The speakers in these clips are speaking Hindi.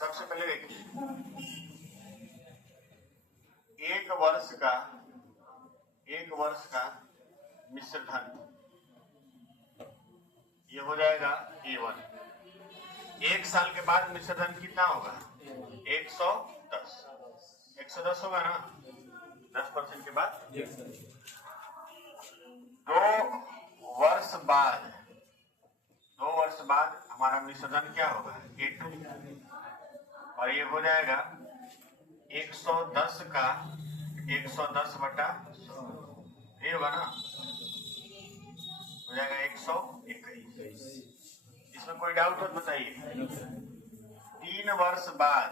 सबसे पहले देखिए, एक वर्ष का मिश्र धन ये हो जाएगा A1। एक साल के बाद मिश्र धन कितना होगा? 110। 110 होगा ना, 10% के बाद। 2 वर्ष बाद हमारा मिश्र धन क्या होगा? 8। और ये हो जाएगा 110 का 110/100, ये होगा ना, हो जाएगा 121। इसमें कोई डाउट हो तो बताइए। 3 वर्ष बाद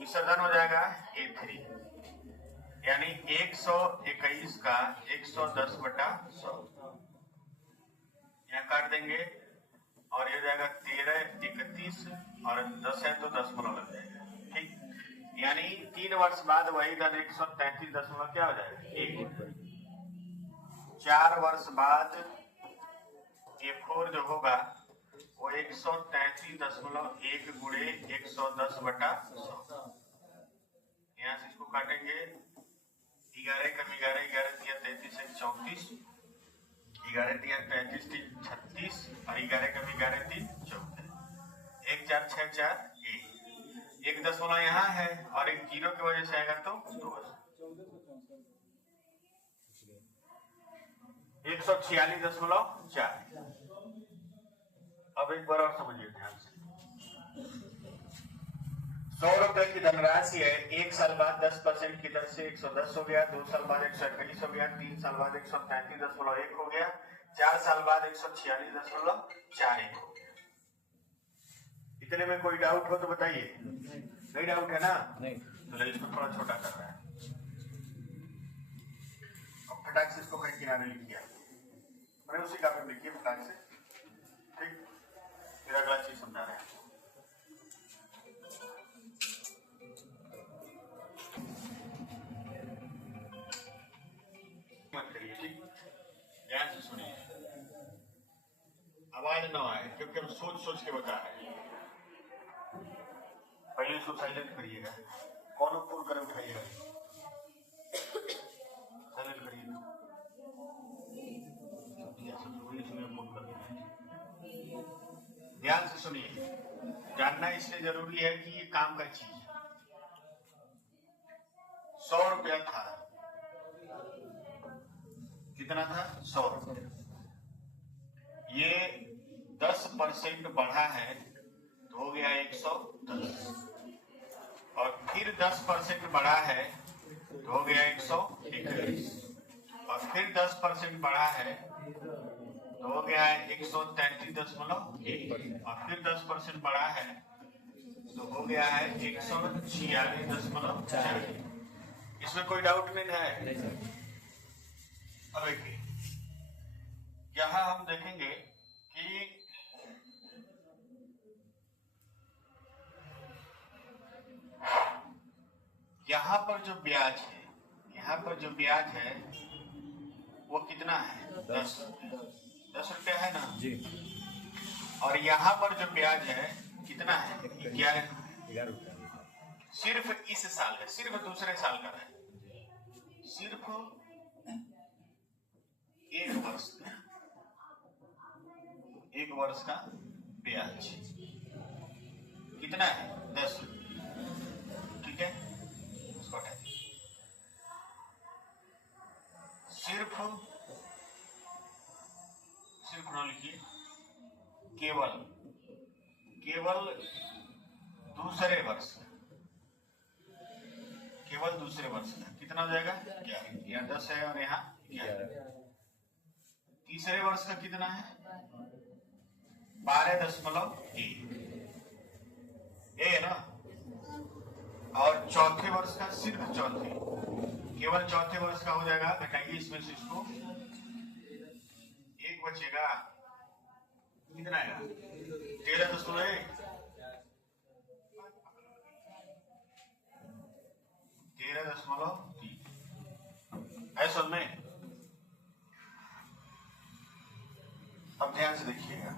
मिश्र धन हो जाएगा A3, यानी 121 का 110/100, यहाँ काट देंगे और ये हो जाएगा 13, 31 और 10 है तो 10 लग जाएगा। ठीक, यानी 3 वर्ष बाद वही धन 133 क्या हो जाएगा? 1। 4 वर्ष बाद A4 जो होगा वो 133.1 गुणे 110/100। यहाँ से इसको काटेंगे, 11 कम 11, 11 तिया 33 है 34, 11 तिया 33 3 36 और 11 कम 11 3 14, 1 4 6 4 1 दशमलव यहाँ है और एक 0 की वजह से आएगा तो 146.4। अब एक बार और समझिए ध्यान से। 100 रुपए की धनराशि है, 1 साल बाद 10% की दर से 110 हो गया, 2 साल बाद 121 हो गया, 3 साल बाद 133.1 हो गया, 4 साल बाद 146.41 हो गया। इतने में कोई डाउट हो तो बताइए। नहीं डाउट है ना? नहीं। तो इसको थोड़ा छोटा कर रहा है। अब फटाक से इसको कहीं किनारे लिख दिया, मैंने उसी कापी में लिखिए फटाक से। ठीक, फिर अगला चीज समझा रहे हैं। मत करिए, ठीक, ध्यान से सुनिए, आवाज ना आए क्योंकि हम सोच सोच के बता रहे हैं। पहले इसको साइलेंट करिएगा, कौन पुल कर उठाइएगा, साइलेंट करिएगा, ध्यान से सुनिए। जानना इसलिए जरूरी है कि ये काम का चीज है। 100 रुपया था, कितना था? 100 रुपया। ये 10% बढ़ा है तो हो गया 110, और फिर 10% बढ़ा है तो हो गया 121, और फिर 10% बढ़ा है तो हो गया है 133.1, और फिर 10% बढ़ा है तो हो गया है 146.4। इसमें कोई डाउट नहीं है? अब देखिए, यहाँ हम देखेंगे कि यहाँ पर जो ब्याज है, यहाँ पर जो ब्याज है वो कितना है? 10 रुपया है ना जी। और यहाँ पर जो ब्याज है कितना है? 11 रुपया। सिर्फ इस साल है, सिर्फ दूसरे साल का है, सिर्फ 1 वर्ष का ब्याज कितना है? 10 रुपया। ठीक है, उसको हटा दीजिए। सिर्फ ना लिखिए, केवल दूसरे वर्ष का, केवल दूसरे वर्ष का कितना हो जाएगा? 11। यहाँ 10 है और यहाँ 11। तीसरे वर्ष का कितना है? 12.1 है ना। और चौथे वर्ष का सिर्फ केवल चौथे वर्ष का हो जाएगा। घटाइए इसमें से इसको, 1 बचेगा, कितना आएगा? 13.1, 13.3 ऐसा में। अब ध्यान से देखिएगा,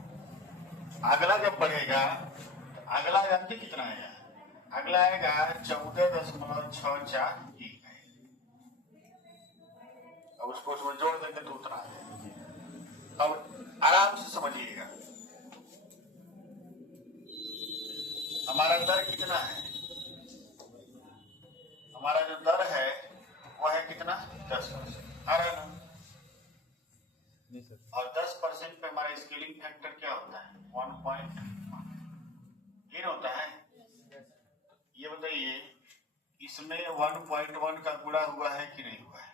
अगला जब बढ़ेगा, अगला जानते कितना आएगा? अगला आएगा 14.641। अब उसको उसमें जोड़ देंगे तो उतना है। अब आराम से समझिएगा, हमारा दर कितना है? हमारा जो दर है वो है कितना? 10%। और 10% पे हमारा स्केलिंग फैक्टर क्या होता है? 1.1 होता है। ये बताइए, इसमें 1.1 का गुणा हुआ है कि नहीं हुआ है?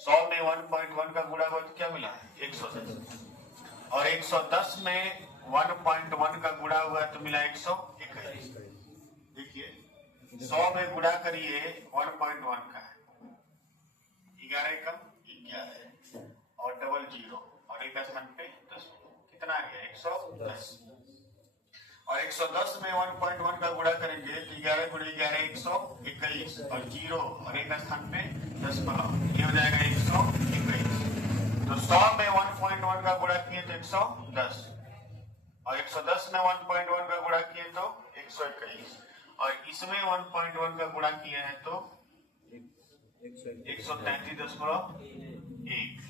100 में 1.1 का गुणा हुआ तो क्या मिला है? 110। और 110 में 1.1 का गुणा हुआ है तो मिला 121। देखिए 100 में गुणा करिए 1.1 का है, 11 कम 11 और डबल 0 और एक स्थान पे 10, कितना आ गया? 110। और 110 में 1.1 का गुणा करेंगे तो 11 गुणे 11 121 और 0 और एक स्थान पे 10, ये हो जाएगा 121। तो 100 में 1.1 का गुणा किए तो 110 और 110 में 1.1 का गुणा किए तो 121 और इसमें 1.1 का गुणा किए हैं तो 133.1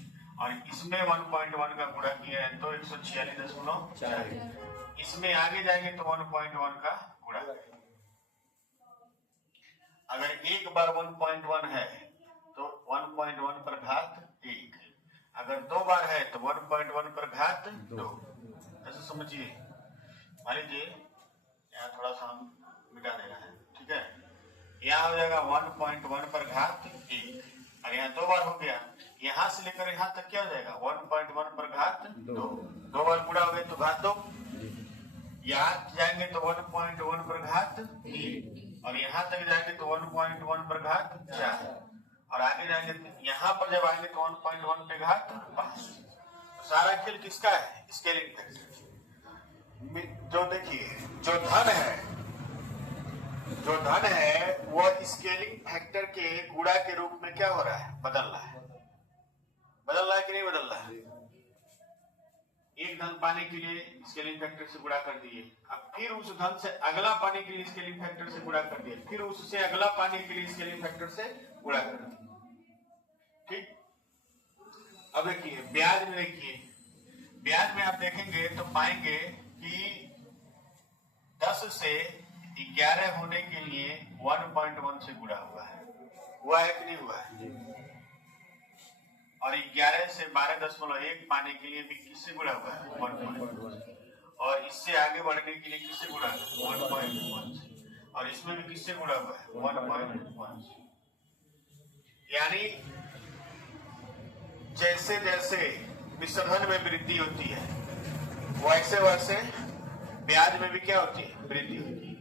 और इसमें 1.1 का गुणा किया है तो 146.4। इसमें आगे जाएंगे तो 1.1 का गुणा। अगर एक बार 1.1 है तो 1.1 पर घात 1, अगर 2 बार है तो 1.1 पर घात 2। ऐसे समझिए। मान लीजिए यहाँ थोड़ा सा हम मिटा देना है, ठीक है। यहाँ हो जाएगा 1.1 पर घात 1 और यहाँ 2 बार हो गया। यहाँ से लेकर यहाँ तक क्या हो जाएगा? 1.1 पर घात 2। 2 बार गुणा हो गए तो घात 2। यहाँ जाएंगे तो 1.1 पर घात 3 और यहाँ तक जाएंगे तो 1.1 पर घात 4 और आगे जाएंगे यहाँ पर जब आएंगे तो 1.1 पे घात 5। तो सारा खेल किसका है? Scaling factor. जो देखिए जो धन है वो स्केलिंग फैक्टर के गुणा के रूप में क्या हो रहा है? बदल रहा है कि नहीं बदल रहा है? एक धन पाने के लिए स्केलिंग फैक्टर से गुणा कर दिए, अब फिर उस धन से अगला पाने के लिए स्केलिंग फैक्टर से गुणा कर दिए, फिर उससे अगला पाने के लिए स्केलिंग फैक्टर से गुणा कर दिए। ठीक। अब देखिए ब्याज में, ब्याज में आप देखेंगे तो पाएंगे कि 10 से 11 होने के लिए 1.1 से गुणा हुआ है कि नहीं हुआ है? और 11 से 12.1 पाने के लिए भी किससे गुणा हुआ है? 1.1। और इससे आगे बढ़ने के लिए किससे गुणा? 1.1 से। और इसमें भी किससे गुणा हुआ है? 1.1 से। यानी जैसे जैसे विसर्जन में वृद्धि होती है वैसे वैसे ब्याज में भी क्या होती है? वृद्धि होती है।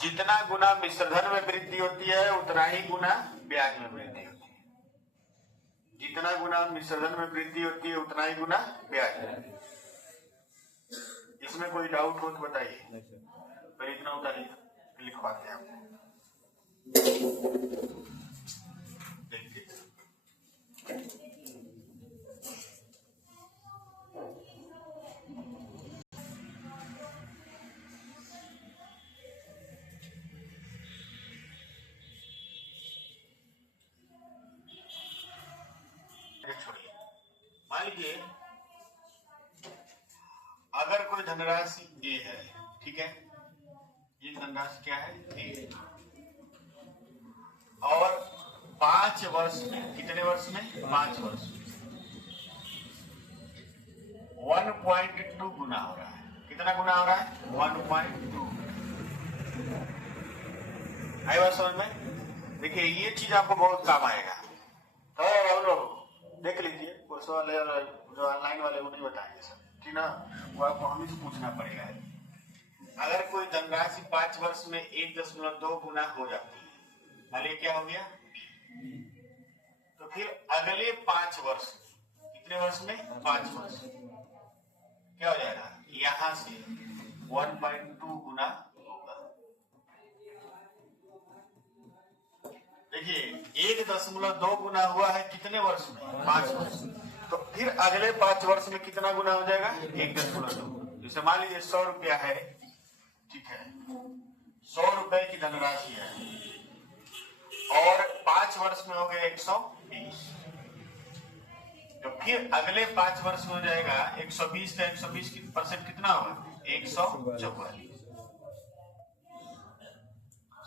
जितना गुना विसर्जन में वृद्धि होती है उतना ही गुना ब्याज में वृद्धि होती है। जितना गुना विसर्जन में वृद्धि होती है उतना ही गुना ब्याज में। इसमें कोई डाउट हो तो बताइए। फिर इतना उतारिए, लिखवाते हैं आपको। देखिए छोड़िए, मान लीजिए अगर कोई धनराशि ए है, ठीक है, ये धनराशि क्या है? ए। और 5 वर्ष में, कितने वर्ष में? 5 वर्ष में 1.2 गुना हो रहा है। कितना गुना हो रहा है? 1.2। आई बात समझ में? देखिए ये चीज आपको बहुत काम आएगा। तो देख लीजिए, पुरुष वाले जो ऑनलाइन वाले वो नहीं बताएंगे सर, ठीक ना, वो आपको हम ही से पूछना पड़ेगा। अगर कोई धनराशि 5 वर्ष में 1.2 गुना हो जाती है, मान लीजिए क्या हो गया, तो फिर अगले 5 वर्ष, कितने वर्ष में? 5 वर्ष, क्या हो जाएगा? यहां से 1.2 गुना होगा। देखिए 1.2 गुना हुआ है कितने वर्ष में? 5 वर्ष। तो फिर अगले 5 वर्ष में कितना गुना हो जाएगा? 1.2। जैसे मान लीजिए 100 रुपया है, ठीक है, 100 रुपए की धनराशि है और 5 वर्ष में हो गया 120, तो फिर अगले 5 वर्ष में हो जाएगा 120 का 120 % कितना होगा 144।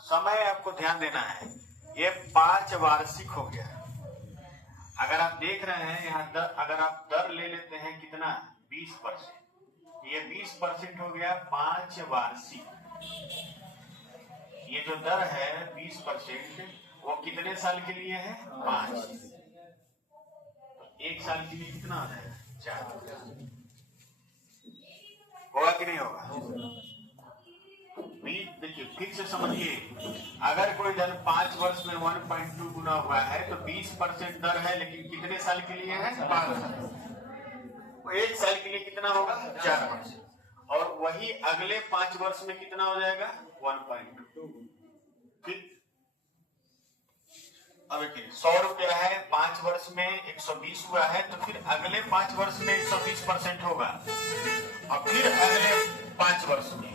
समय आपको ध्यान देना है, ये 5 वार्षिक हो गया। अगर आप देख रहे हैं यहाँ अगर आप दर ले लेते हैं कितना 20%, ये 20% हो गया 5 वार्षिक। ये जो दर है 20% वो कितने साल के लिए है 5, एक साल के लिए कितना हो जाएगा 4। होगा कि नहीं होगा? देखिए फिर से समझिए, अगर कोई धन 5 वर्ष में 1.2 गुना हुआ है तो 20% दर है, लेकिन कितने साल के लिए है 5 साल। तो एक साल के लिए कितना होगा 4%, और वही अगले 5 वर्ष में कितना हो जाएगा 1.2। ठीक, अब देखिए 100 रुपया है, 5 वर्ष में 120 हुआ है, तो फिर अगले 5 वर्ष में 120% होगा, और फिर अगले 5 वर्ष में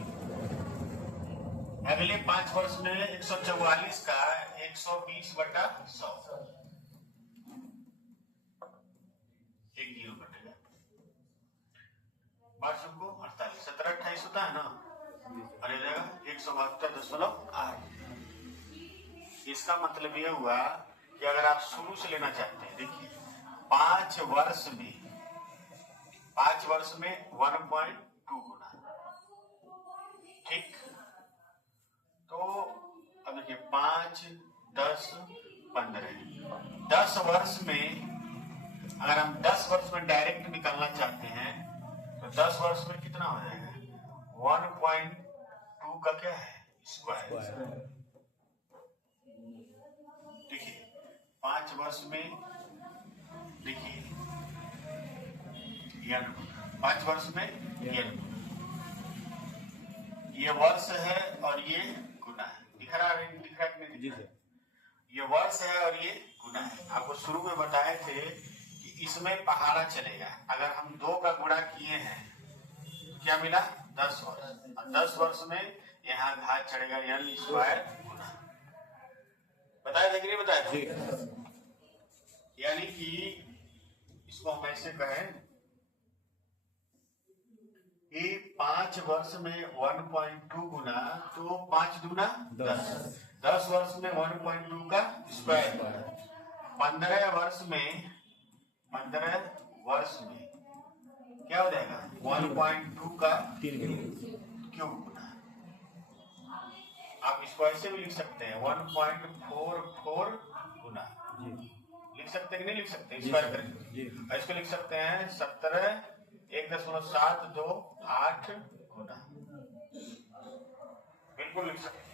144 का 120/100, एक जीरो कटेगा। वर्षों को 48, 17, 28 होता है ना, और ये जाएगा 172.8। इसका मतलब यह हुआ कि अगर आप शुरू से लेना चाहते हैं, देखिए 5 वर्ष में 1.2 गुना। ठीक, तो अब देखिए 5, 10, 15, 10 वर्ष में, अगर हम 10 वर्ष में डायरेक्ट निकालना चाहते हैं तो 10 वर्ष में कितना हो जाएगा 1.2 का क्या है स्क्वायर। देखिए 5 वर्ष में, देखिए 5 वर्ष में ये वर्ष है और ये गुना है। दिख रहा है कि नहीं? ये वर्ष है और ये गुना है। आपको शुरू में बताए थे कि इसमें पहाड़ा चलेगा। अगर हम 2 का गुणा किए हैं तो क्या मिला 10 वर्ष, और 10 वर्ष में यहाँ घात चढ़ेगा, यानी स्क्वायर गुना। बताया था कि नहीं बताया? यानी कि इसको हम ऐसे कहें कि 5 वर्ष में 1.2 गुना, तो 5 दूना 10, 10 वर्ष में 1.2 का स्क्वायर, 15 वर्ष में क्या हो जाएगा 1.2 का क्यूब गुना। आप इसको ऐसे भी लिख सकते हैं 1.44 गुना, लिख सकते हैं कि नहीं लिख सकते स्क्वायर करके? इसको लिख सकते हैं 1.728 गुना, बिल्कुल लिख सकते हैं।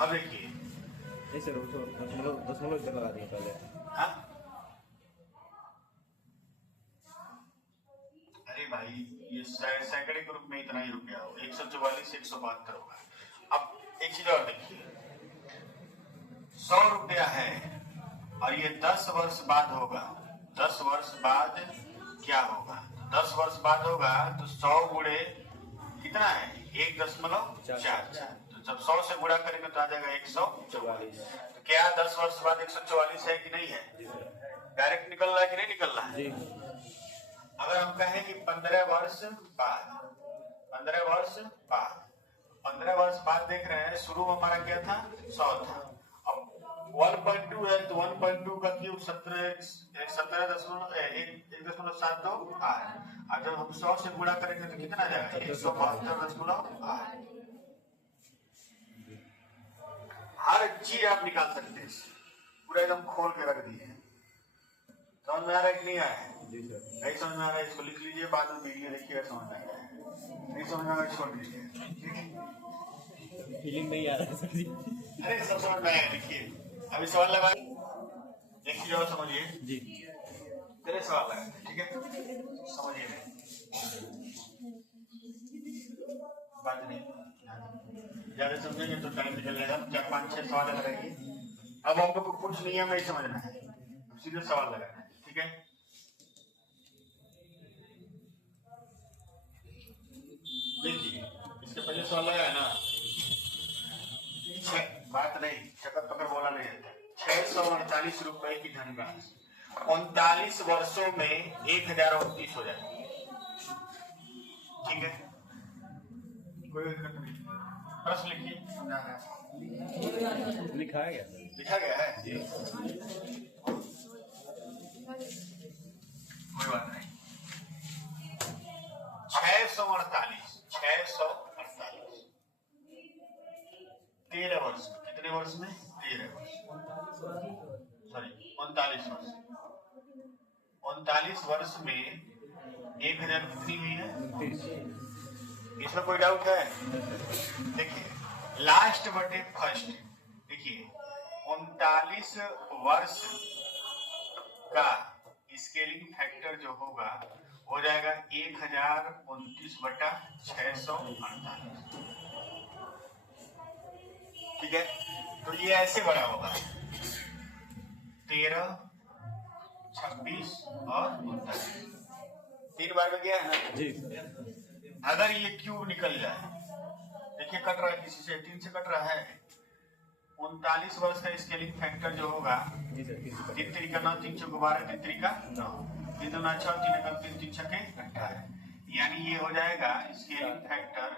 अब देखिए दशमलव लगा दिया पहले। हाँ, अरे भाई ये सैकड़े ग्रुप में इतना ही रुपया हो, 144, 172 होगा। अब एक चीज और देखिए, 100 रुपया है और ये 10 वर्ष बाद होगा। 10 वर्ष बाद क्या होगा? 10 वर्ष बाद होगा तो 100 गुणे कितना है 1.44। तो जब 100 से गुणा करेंगे तो आ जाएगा 144। तो क्या 10 वर्ष बाद 144 है कि नहीं है? डायरेक्ट निकल रहा है कि नहीं निकल रहा है? अगर हम कहें कि 15 वर्ष बाद देख रहे हैं, शुरू में हमारा क्या था 100 था, अब 1.2 है तो 1.2 का क्यूब 1.72, और जब हम 100 से गुणा करेंगे तो कितना जाएगा 172.8। हर चीज आप निकाल सकते हैं, पूरा एकदम खोल के रख दिए। समझ में आ रहा है कि नहीं आया है? नहीं समझ में आ रहा है इसको लिख लीजिए, बाद में वीडियो देखिएगा समझ में आएगा। नहीं समझ में आ रहा है छोड़ दीजिए, फीलिंग नहीं आ रहा है सर जी। अरे सब समझ में आएगा। देखिए अभी सवाल लगा, एक चीज और समझिए जी। तेरे सवाल लगा, ठीक है समझिए, बात नहीं ज्यादा समझेंगे तो टाइम निकल जाएगा। 4, 5, 6 सवाल लगाएंगे। अब हम लोग को कुछ नियम नहीं समझना है, सीधे सवाल लगाना है, ठीक है। देखिए इसके पहले सवाल लगाया ना, बात नहीं, चक्कर पकड़ बोला नहीं जाता। 648 रुपए की धनराशि 39 वर्षों में 1029 हो जाती है। ठीक है, कोई दिक्कत नहीं। प्रश्न लिखिए, समझाना है। लिखा है क्या? लिखा गया है जी। कोई बात नहीं। 648 13 वर्ष, कितने वर्ष में? 13 वर्ष, सॉरी 39 वर्ष। 39 वर्ष में 1000 कितनी हुई है? इसमें कोई डाउट है? देखिए लास्ट बटे फर्स्ट, देखिए 39 वर्ष का स्केलिंग फैक्टर जो होगा हो जाएगा 1029 बटा 648। ठीक है, तो ये ऐसे बड़ा होगा 13, 26 और 39, 3 बार में गया है ना जी। अगर ये क्यूब निकल जाए, देखिए कट रहा है किसी से, 3 से कट रहा है। 39 वर्ष का स्केलिंग फैक्टर जो होगा 3 3 9, 3 4 12, 3 3 9, 3 2 9 6, 3 1 3 3 6 18, यानी ये हो जाएगा स्केलिंग फैक्टर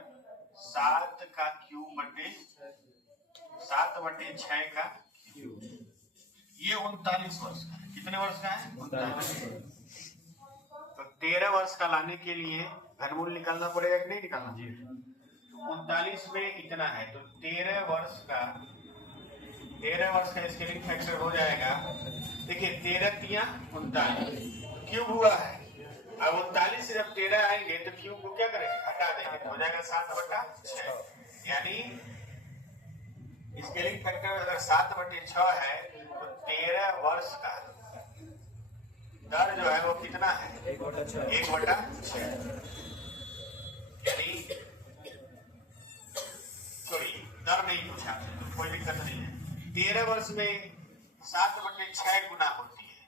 7 का क्यूब बटे 7 बटे 6 का क्यूब। ये 39 वर्ष का है। कितने वर्ष का है? 39। तो 13 वर्ष का लाने के लिए घनमूल निकालना पड़ेगा कि नहीं निकालना? जी। 39 में इतना है तो 13 वर्ष का स्केलिंग फैक्टर हो जाएगा। देखिए 13 तिया 39 क्यूब हुआ है। अब 39 से जब 13 आएंगे तो क्यूब को क्या करेंगे? हटा देंगे, तो हो जाएगा 7 बटा 6। यानी स्केलिंग फैक्टर अगर 7 बटे 6 है तो 13 वर्ष का दर जो है वो कितना है? 1 बटा 6। 1 बटा 6। यानी छोड़िए, दर नहीं पूछा, कोई दिक्कत नहीं है। 13 वर्ष में 7 बटे 6 गुना होती है।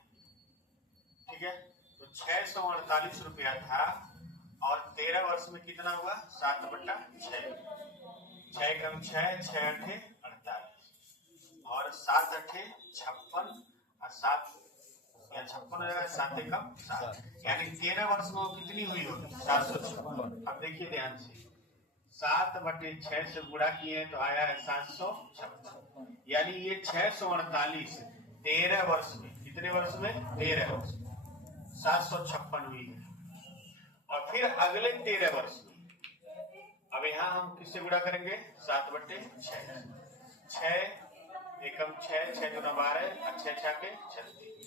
ठीक है, तो 648 रुपया था और 13 वर्ष में कितना हुआ? 7 बटा 6। 6 कम 6, 6 अठे 48 और 7 अठे 56 और 7 या 56 हो जाएगा, 7 कम 7, यानी 13 वर्ष में कितनी हुई होगी? 756। अब देखिए ध्यान से, 7 बटे 6 से गुणा किए तो आया है 756, यानी ये 648 13 वर्ष में, कितने वर्ष में? 13 वर्ष में 756 हुई है। और फिर अगले 13 वर्ष में, अब यहाँ हम किससे गुणा करेंगे? 7 बटे 6, 6 एकम 6, 6 गुना 12 और 6 छके 36,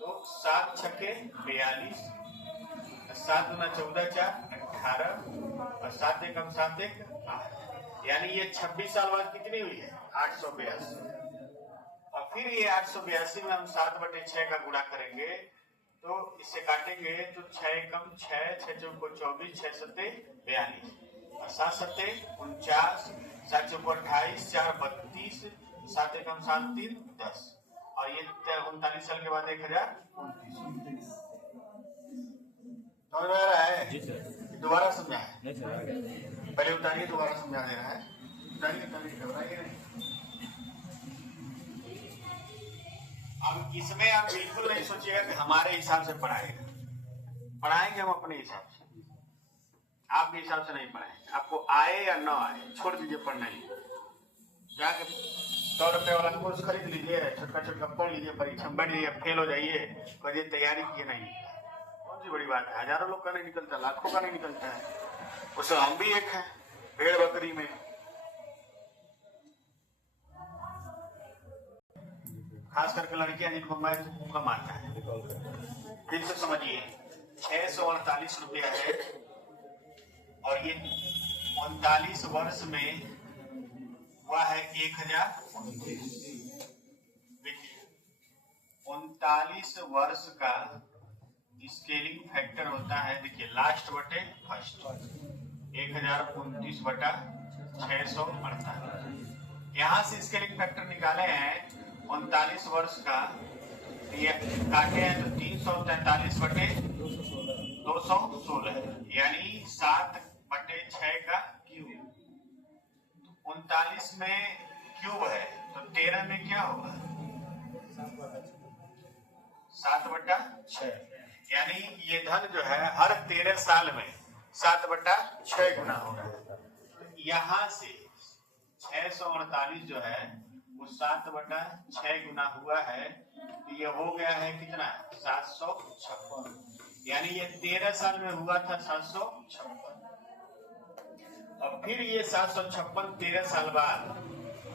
तो 7 छके 42, 7 गुना 14 4 18 और 7 एकम 7 1 8, यानी ये 26 साल बाद कितनी हुई है? 882। और फिर ये 882 में हम 7 बटे 6 का गुणा करेंगे तो इससे काटेंगे तो 6 कम 6, 6 चौको 24, 6 सत्ते 42 और 7 सत्ते 49, 7 चौको 28, 4 32, 7 एकम 7 3 10 और ये 39 साल के बाद 1029। समझ में आ रहा है? जी सर। दोबारा समझा है? नहीं सर, आ गया। पहले उतारिए, दोबारा समझा दे रहा है। उतारिए, घबराइए नहीं। अब इसमें आप बिल्कुल नहीं सोचिएगा कि हमारे हिसाब से पढ़ाएगा, पढ़ाएंगे हम अपने हिसाब से, आपके हिसाब से नहीं पढ़ाएंगे। आपको आए या ना आए छोड़ दीजिए पढ़ना ही, जाके 100 रुपए वाला कोर्स खरीद लीजिए, छोटका छोटका पढ़ लीजिए, परीक्षा में बैठ जाइए, फेल हो जाइए, कहिए तैयारी किए नहीं। कौन सी बड़ी बात है? हजारों लोग का नहीं निकलता, लाखों का नहीं निकलता है, उसमें हम भी एक हैं भेड़ बकरी में। खास करके लड़कियां जिनको मैथ कम आता है। फिर से समझिए, 648 रुपया है और ये 39 वर्ष में हुआ है 1029। देखिए 39 वर्ष का स्केलिंग फैक्टर होता है, देखिए लास्ट बटे फर्स्ट, 1029 बटा 648। यहाँ से स्केलिंग फैक्टर निकाले हैं 39 वर्ष का, ये काटे हैं तो 343 बटे 216, यानी 7 बटे 6 का क्यूब। 39 में क्यूब है तो 13 में क्या होगा? 7/6। यानी ये धन जो है हर 13 साल में 7/6 गुना हो रहा है। यहाँ से 648 जो है वो 7/6 गुना हुआ है, तो ये हो गया है कितना? 756। यानी ये 13 साल में हुआ था 756, और फिर ये 756 13 साल बाद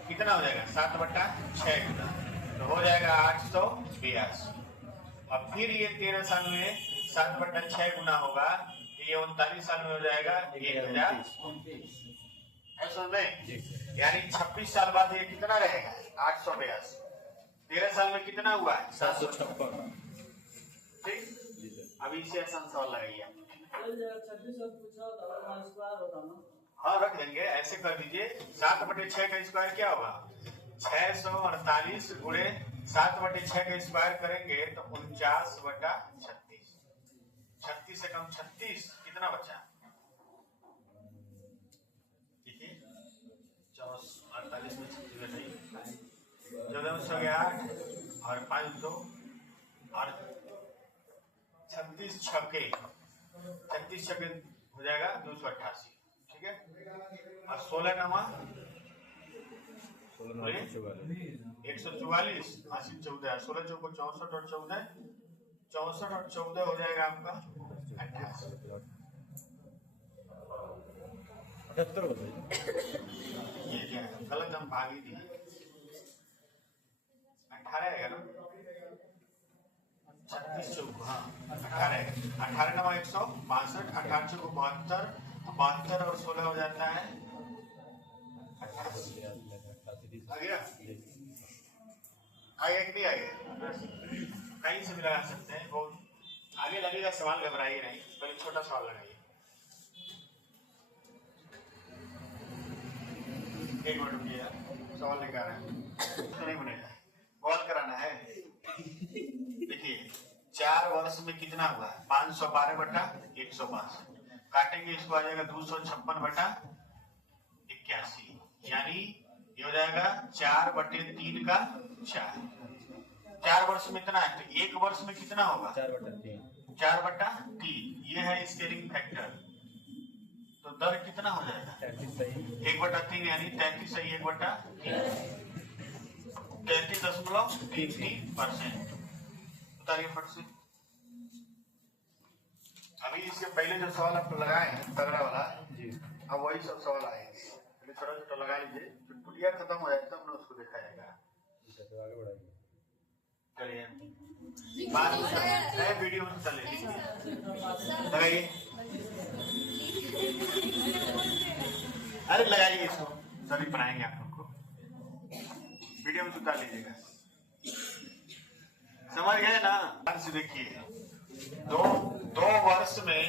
कितना हो जाएगा? 7/6 गुना, तो हो जाएगा 882। अब फिर ये 13 साल में 7/6 गुना होगा, तो ये 39 साल में हो जाएगा 1029। समझ में? यानी 26 साल बाद ये कितना रहेगा? 882। 13 साल में कितना हुआ है? 756। ठीक, अभी से आसान सवाल लगाइए। हाँ रख लेंगे, ऐसे कर दीजिए। 7/6 का स्क्वायर क्या होगा? 648 गुणे 7/6 का स्क्वायर करेंगे तो 49/36। 36 से कम 36 कितना बचा? देखिए 48 में 36 नहीं, 14 हो गया 8 और 5 2 और 36 छक्के हो जाएगा 288। ठीक है, और 16 नमा 144, 80 14, 16 चौको 64 और 14, 64 और 14 हो जाएगा आपका 88। 78 हो गई। ये क्या है? गलत हम भागी दिए। 18 है ना? 36 चौको, हाँ 18, 18 नमा 162, 18 चौको 72, 72 और 16 हो जाता है 88। आ गया? आगे कि नहीं आगे? कहीं से भी लगा सकते हैं, बहुत आगे लगेगा सवाल, घबराइए नहीं, पहले छोटा सवाल लगाइए। एक मिनट रुकिए यार, सवाल लेकर आ रहे हैं तो नहीं बनेगा, बॉल कराना है। देखिए 4 वर्ष में कितना हुआ? 512/162, काटेंगे इसको आ जाएगा 256/81, यानी ये हो जाएगा 4/3 का 4। 4 वर्ष में इतना है, तो 1 वर्ष में कितना होगा? 4/3। 4/3। ये है स्केलिंग फैक्टर, तो दर कितना हो जाएगा? 33 सही। 1/3 यानी 33 सही 1/3, 33.33%। बताइए फट से। अभी इसके पहले जो सवाल आप लगाए हैं तगड़ा वाला जी, अब वही सब सवाल आएंगे, छोटा छोटा लगा लीजिए, फिर पुलिया खत्म हो जाए तब ना उसको देखा जाएगा। तो आगे बढ़ाइए। चलिए बात नए वीडियो में चले लगाइए, अरे लगाइए इसको, सभी बनाएंगे आप लोग को, वीडियो में सुधार लीजिएगा। समझ गए ना? ध्यान से देखिए, दो वर्ष में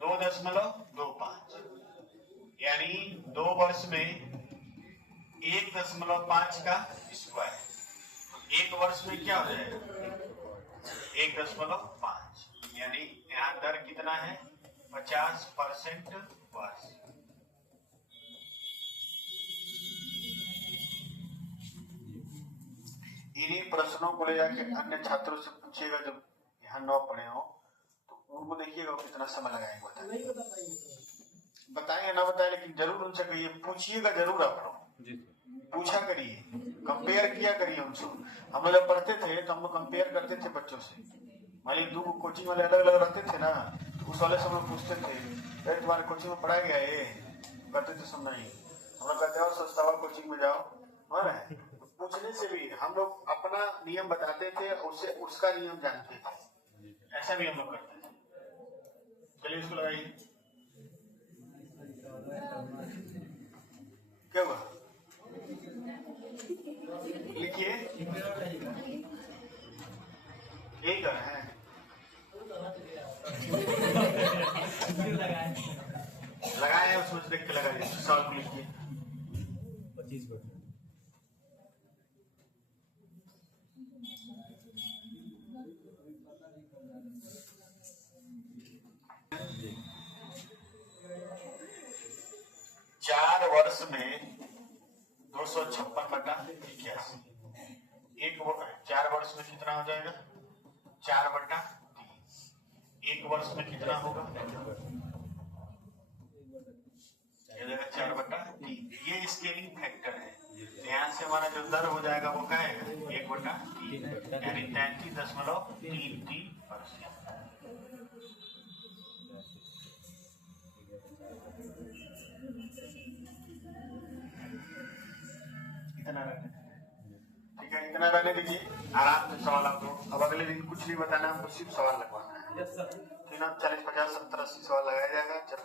2.25, यानी 2 वर्ष में 1.5 का स्क्वायर, 1 वर्ष में क्या हो जाएगा? 1.5, यानी यहाँ दर कितना है? 50% वर्ष। इन्हीं प्रश्नों को ले जाके अन्य छात्रों से पूछिएगा, जब यहाँ 9 पढ़े हो तो उनको देखिएगा कितना समय लगाएंगे। बताएंगे ना बताए, लेकिन जरूर उनसे कहिए, पूछिएगा जरूर आप लोग, पूछा करिए, कंपेयर किया करिए उनसे। हम लोग जब पढ़ते थे तो हम लोग कंपेयर करते थे बच्चों से, मान लीजिए 2 कोचिंग वाले अलग अलग रहते थे ना, तो उस वाले से हम लोग पूछते थे, अरे तुम्हारे कोचिंग में पढ़ाया गया ये? करते थे सब नहीं, हम लोग कहते हैं सस्तावा कोचिंग में जाओ, है पूछने से भी हम लोग अपना नियम बताते थे, उससे उसका नियम जानते थे, ऐसा भी हम लोग करते थे। चलिए इसको लगाइए, क्या हुआ? लिखिए, यही कर रहे हैं, लगाए हैं उसमें से देख के लगाइए, सवाल को लिखिए। 25%। चार वर्ष में 256/81। 4 वर्ष में कितना हो जाएगा? 4/3। 1 वर्ष में कितना होगा? ये देगा 4/3। ये स्केलिंग फैक्टर है। यहाँ से हमारा जो दर हो जाएगा वो क्या है? 1/3 यानी 33.33%। इतना रहने ठीक है, इतना रहने दीजिए। आराम से सवाल आपको अब अगले दिन कुछ नहीं बताना, आपको सिर्फ सवाल लगवाना है। 3 40 50 70 80 सवाल लगाया जाएगा। जब